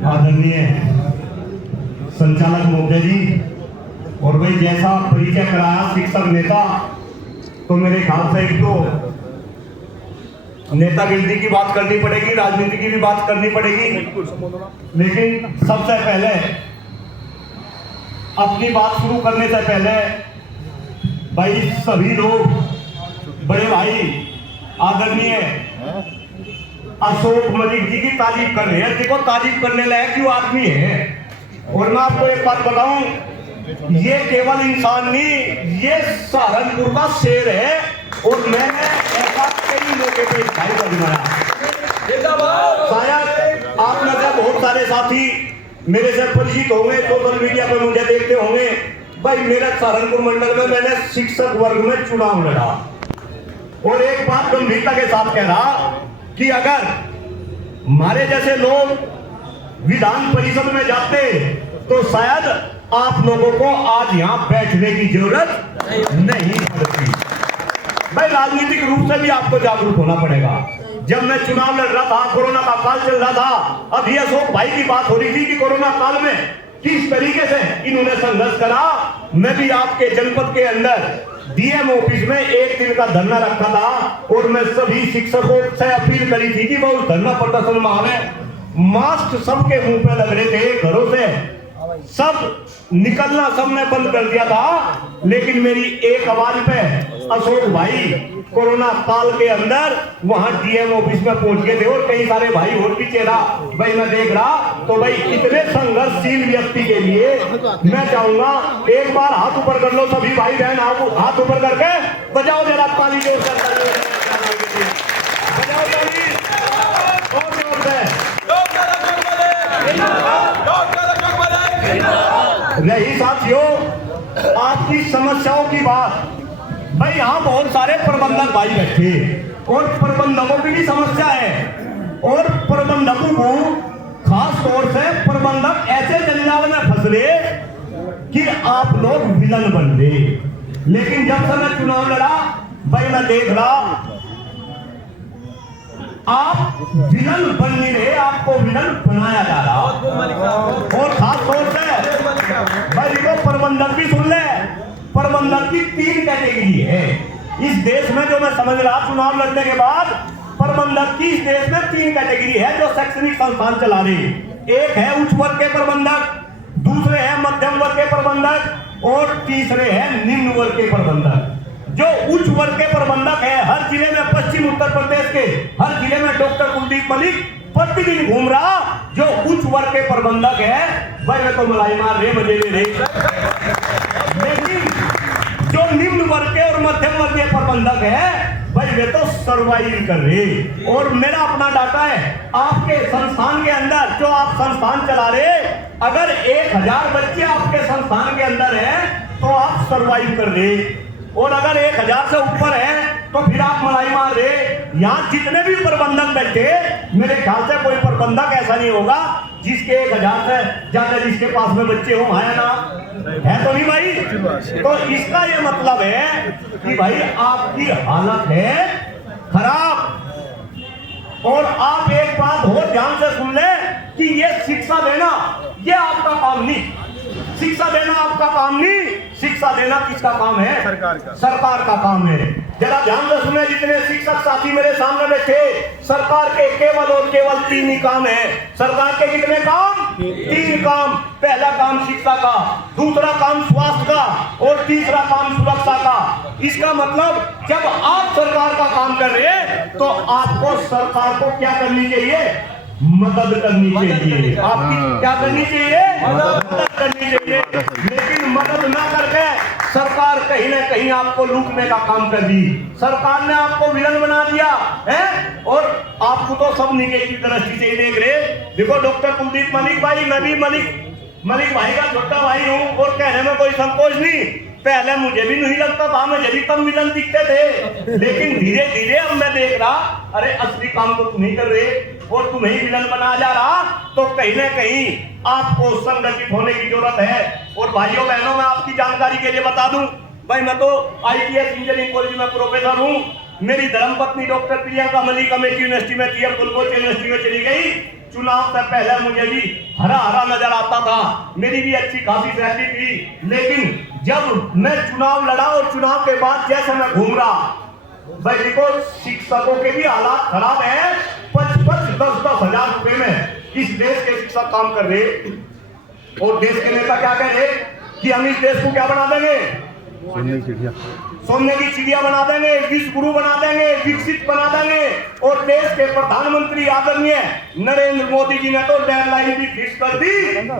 आदरणीय संचालक महोदय जी, और भाई जैसा परिचय कराया शिक्षक नेता, तो मेरे ख्याल से एक तो नेतागिरी की बात करनी पड़ेगी, राजनीति की भी बात करनी पड़ेगी, लेकिन सबसे पहले अपनी बात शुरू करने से पहले भाई सभी लोग बड़े भाई आदरणीय अशोक मलिक जी की तारीफ कर रहे हैं। देखो तारीफ करने लायक क्यों आदमी है। और मैं आपको एक बात बताऊं, ये केवल इंसान नहीं, ये सहारनपुर का शेर है। और मैंने ऐसा कई मौके पे दिखाई बनाया। शायद आप में से बहुत सारे साथी मेरे से परिचित होंगे, सोशल मीडिया पे मुझे देखते होंगे। भाई मेरे सहारनपुर मंडल में मैंने शिक्षक वर्ग में चुनाव लड़ा, और एक बात गंभीरता के साथ कह रहा कि अगर हमारे जैसे लोग विधान परिषद में जाते तो शायद आप लोगों को आज यहाँ बैठने की जरूरत नहीं पड़ती। भाई राजनीतिक रूप से भी आपको जागरूक होना पड़ेगा। जब मैं चुनाव लड़ रहा था, कोरोना का काल चल रहा था, अभी अशोक भाई की बात हो रही थी कि कोरोना काल में किस तरीके से इन्होंने संघर्ष करा। मैं भी आपके जनपद के अंदर डीएम ऑफिस में एक दिन का धरना रखा था, और मैं सभी शिक्षकों से अपील करी थी कि वो उस धरना प्रदर्शन में आवे। मास्क सबके मुंह पे लग रहे थे, घरों से सब निकलना सबने बंद कर दिया था, लेकिन मेरी एक आवाज पे अशोक भाई कोरोना काल के अंदर वहां डीएम ऑफिस में पहुंच गए थे। और कई सारे भाई और भी चेहरा भाई मैं देख रहा, तो भाई इतने संघर्षशील व्यक्ति के लिए मैं चाहूंगा एक बार हाथ ऊपर कर लो सभी भाई बहन, हाथ ऊपर करके बजाओ जरा ताली जोर से, बजाओ ताली और जोर से। रही साथियों आपकी समस्याओं की बात, भाई यहाँ बहुत सारे प्रबंधक भाई बैठे, और प्रबंधकों की भी समस्या है। और प्रबंधकों को खास तौर से प्रबंधक ऐसे जंजाल में फंस रहे कि आप लोग विलन बन गए। लेकिन जब से मैं चुनाव लड़ा, भाई मैं देख रहा आप विलन बन नहीं रहे, आपको विलन बनाया जा रहा। और खास तौर से भाई को प्रबंधक भी सुन ले, प्रबंधक की 3 कैटेगरी है इस देश में। जो मैं समझ रहा चुनाव लड़ने के बाद, प्रबंधक की इस देश में 3 कैटेगरी है जो शैक्षणिक संस्थान चला रहे। एक है उच्च वर्ग के प्रबंधक, दूसरे है मध्यम वर्ग के प्रबंधक, और तीसरे है निम्न वर्ग के प्रबंधक। जो उच्च वर्ग के प्रबंधक है, हर जिले में, पश्चिम उत्तर प्रदेश के हर जिले में डॉक्टर कुलदीप मलिक प्रतिदिन घूम रहा। जो उच्च वर्ग के प्रबंधक है भाई मैं तो मलाई मार रहे, मजे ले रहे। लेकिन जो निम्न वर्ग के और मध्यम वर्ग के प्रबंधक है भाई वे तो सर्वाइव कर रहे। और मेरा अपना डाटा है, आपके संस्थान के अंदर जो आप संस्थान चला रहे, अगर 1000 बच्चे आपके संस्थान के अंदर है तो आप सर्वाइव कर रहे, और अगर 1000 से ऊपर है तो फिर आप मलाई मार रहे। यहाँ जितने भी प्रबंधक बैठे, मेरे ख्याल से कोई प्रबंधक ऐसा नहीं होगा जिसके 1000 से ज्यादा जिसके पास में बच्चे हो, है ना? है तो नहीं भाई? तो इसका ये मतलब है कि भाई आपकी हालत है खराब। और आप एक बात और ध्यान से सुन ले कि ये शिक्षा देना ये आपका काम नहीं, शिक्षा देना आपका काम नहीं, शिक्षा देना किसका काम है? सरकार का काम है। जरा ध्यान से सुने, जितने शिक्षक साथी मेरे सामने बैठे, सरकार के केवल और केवल 3 ही काम है। सरकार के कितने काम? 3 काम। पहला काम शिक्षा का, दूसरा काम स्वास्थ्य का, और तीसरा काम सुरक्षा का। इसका मतलब जब आप सरकार का काम कर रहे हैं तो आपको सरकार को क्या करनी चाहिए? मदद करनी चाहिए। आपकी क्या करनी चाहिए? मदद करनी चाहिए। लेकिन मदद ना करके सरकार कहीं ना कहीं आपको लूटने का काम कर दी। सरकार ने आपको विलन बना दिया है, और आपको तो सब निगेटिव दृष्टि से देख रहे। देखो डॉक्टर कुलदीप मलिक भाई, मैं भी मलिक भाई का छोटा भाई हूँ, और कहने में कोई संकोच नहीं। पहले मुझे भी नहीं लगता था, मुझे भी कम विलन दिखते थे, लेकिन धीरे धीरे अब मैं देख रहा, अरे असली काम तो तुम ही कर रहे और तुम्हें ही विलन बना जा रहा। तो कहीं ना कहीं आपको संगठित होने की जरूरत है। और भाइयों बहनों, मैं आपकी जानकारी के लिए बता दूं, भाई मैं तो ITS इंजीनियरिंग कॉलेज में प्रोफेसर हूँ, मेरी धर्मपत्नी डॉक्टर प्रियंका मलिक अमेठी यूनिवर्सिटी में थी, अब गुलबर्गा यूनिवर्सिटी में चली गई। चुनाव से पहले मुझे भी हरा हरा नजर आता था, मेरी भी अच्छी खासी सैलरी थी, लेकिन जब मैं चुनाव लड़ा और चुनाव के बाद जैसे मैं घूम रहा, भाई देखो शिक्षकों के भी हालात खराब है। 5-10 हजार रुपए में इस देश के शिक्षक काम कर रहे, और देश के नेता क्या कह रहे कि हम इस देश को क्या बना देंगे, सोने की चिड़िया बना देंगे, विश्व गुरु बना देंगे, विकसित बना देंगे। और देश के प्रधानमंत्री आदरणीय नरेंद्र मोदी जी ने तो डेडलाइन भी फिक्स कर दी,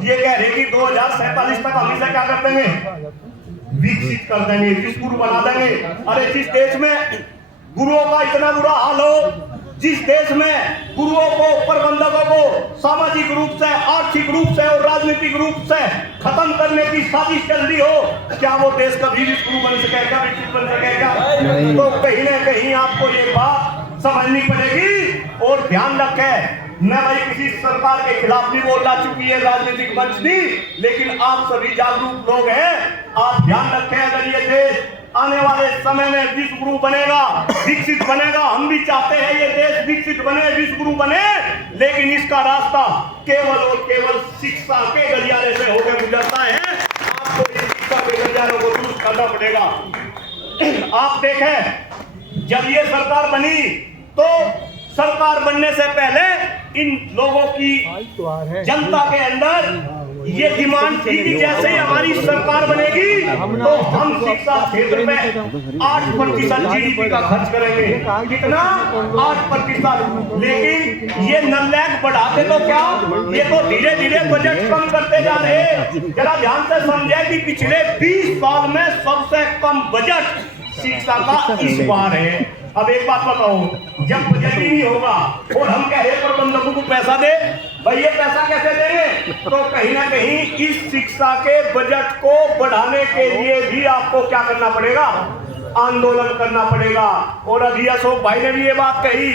ये कह रहे कि 2047 तक हम इसे क्या कर देंगे, विकसित कर देंगे, विश्व गुरु बना देंगे। अरे जिस देश में गुरुओं का इतना बुरा हाल हो, जिस देश में गुरुओं को, प्रबंधकों को सामाजिक रूप से, आर्थिक रूप से और राजनीतिक रूप से खत्म करने की साजिश चल रही हो, क्या वो देश कभी भी गुरु बन सकेगा, विकसित बन सकेगा? तो कहीं ना कहीं आपको ये बात समझनी पड़ेगी। और ध्यान रखें, मैं भाई किसी सरकार के खिलाफ नहीं बोल रहा, चूंकि ये राजनीतिक मंच नहीं, लेकिन आप सभी जागरूक लोग हैं, आप ध्यान रखें। अगर ये देश आने वाले समय में विश्व गुरु बनेगा, विकसित बनेगा, हम भी चाहते हैं ये देश विकसित बने, विश्व गुरु बने, लेकिन इसका रास्ता केवल और केवल शिक्षा के गलियारे से होकर गुजरता है। आपको इस शिक्षा के गलियारों को दुरुस्त करना पड़ेगा। आप देखें, जब ये सरकार बनी तो सरकार बनने से पहले इन लोगों की, जनता के अंदर ये डिमांड थी कि जैसे ही हमारी सरकार बनेगी तो हम शिक्षा क्षेत्र में 8% GDP का खर्च करेंगे। कितना? 8%। लेकिन ये नल्लैक बढ़ाते तो क्या, ये तो धीरे धीरे बजट कम करते जा रहे। जरा ध्यान से समझे कि पिछले 20 साल में सबसे कम बजट शिक्षा का इस बार है। अब एक बात बताओ, जब बजट ही नहीं होगा और हम कह रहे प्रबंधकों को पैसा दे, भाई ये पैसा कैसे देंगे? तो कहीं ना कहीं इस शिक्षा के बजट को बढ़ाने के लिए भी आपको क्या करना पड़ेगा, आंदोलन करना पड़ेगा। और अभी अशोक भाई ने भी ये बात कही,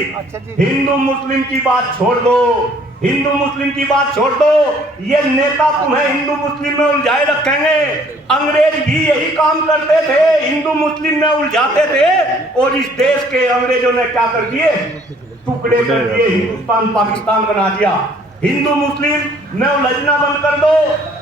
हिंदू मुस्लिम की बात छोड़ दो, हिंदू मुस्लिम की बात छोड़ दो, ये नेता तुम्हें हिंदू मुस्लिम में उलझाए रखेंगे। अंग्रेज भी यही काम करते थे, हिंदू मुस्लिम में उलझाते थे, और इस देश के अंग्रेजों ने क्या कर दिए, टुकड़े कर दिए, हिंदुस्तान पाकिस्तान बना दिया। हिंदू मुस्लिम में उलझना बंद कर दो,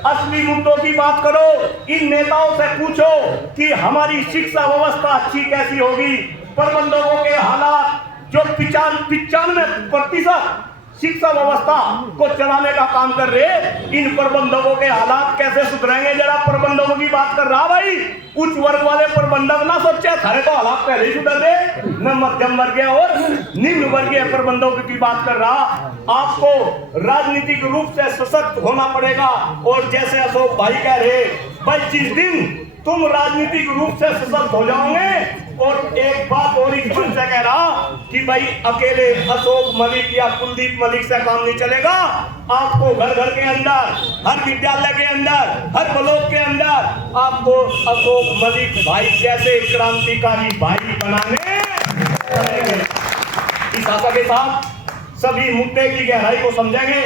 असली मुद्दों की बात करो। इन नेताओं से पूछो कि हमारी शिक्षा व्यवस्था अच्छी कैसी होगी। प्रबंधकों के हालात जो 95% शिक्षा व्यवस्था को चलाने का काम कर रहे, इन प्रबंधकों के हालात कैसे सुधरेंगे? जरा प्रबंधकों की बात कर रहा भाई, उच्च वर्ग वाले प्रबंधक ना सोचे थारे तो हालात पहले ही सुधर रहे, मैं मध्यम वर्गीय और निम्न वर्गीय प्रबंधकों की बात कर रहा। आपको राजनीतिक रूप से सशक्त होना पड़ेगा। और जैसे अशोक भाई कह रहे, भाई जिस दिन तुम राजनीतिक रूप से सशक्त हो जाओगे, और एक बात और इस मंच से कह रहा कि भाई अकेले अशोक मलिक या कुलदीप मलिक से काम नहीं चलेगा। आपको घर घर के अंदर, हर विद्यालय के अंदर, हर ब्लॉक के अंदर आपको अशोक मलिक भाई जैसे क्रांतिकारी भाई बनाने पड़ेंगे। इस आशा के साथ सभी मुद्दे की गहराई को समझेंगे।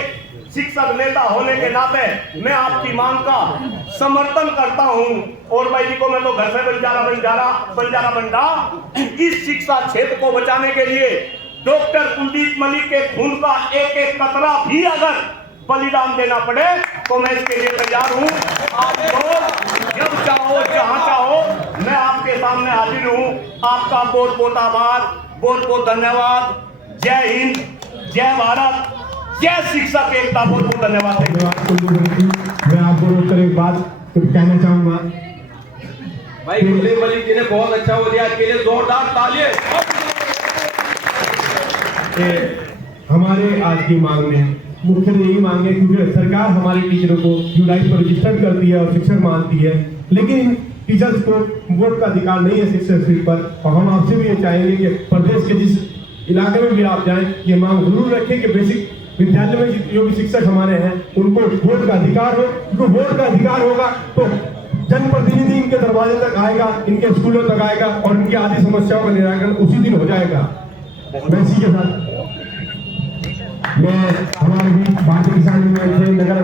शिक्षक नेता होने के नाते मैं आपकी मांग का समर्थन करता हूं। और भाई जी को मैं तो घर से बंजारा बंडा इस शिक्षा क्षेत्र को बचाने के लिए डॉक्टर कुलदीप मलिक के खून का एक एक कतरा भी अगर बलिदान देना पड़े तो मैं इसके लिए तैयार हूं। आप लोग जब चाहो जहां चाहो मैं आपके सामने हाजिर हूं। आपका बहुत बहुत आभार, बहुत बहुत धन्यवाद। जय हिंद, जय भारत, जय शिक्षक एकता। बहुत बहुत धन्यवाद। मैं आपको रोककर एक बात कहना चाहूंगा भाई, कुलदीप मलिक जी ने बहुत अच्छा हो दिया, के लिए जोरदार तालियां। हमारे आज की मांग में मुख्य यही मांग है, क्योंकि सरकार हमारे टीचरों को यूनाइट पर रजिस्टर करती है और शिक्षक मानती है, लेकिन टीचर्स को वोट का अधिकार नहीं है शिक्षक सीट पर। और हम आपसे भी ये चाहेंगे कि प्रदेश के जिस इलाके में भी आप जाएं, ये मांग जरूर रखें कि बेसिक विद्यालय में जो भी शिक्षक हमारे हैं उनको वोट का अधिकार हो। क्योंकि वोट का अधिकार होगा तो जनप्रतिनिधि इनके दरवाजे तक आएगा, इनके स्कूलों तक आएगा और इनकी आदि समस्याओं का निराकरण उसी दिन हो जाएगा। मैं इसी के साथ मैं हमारे भी भारतीय किसान यूनियन से नगर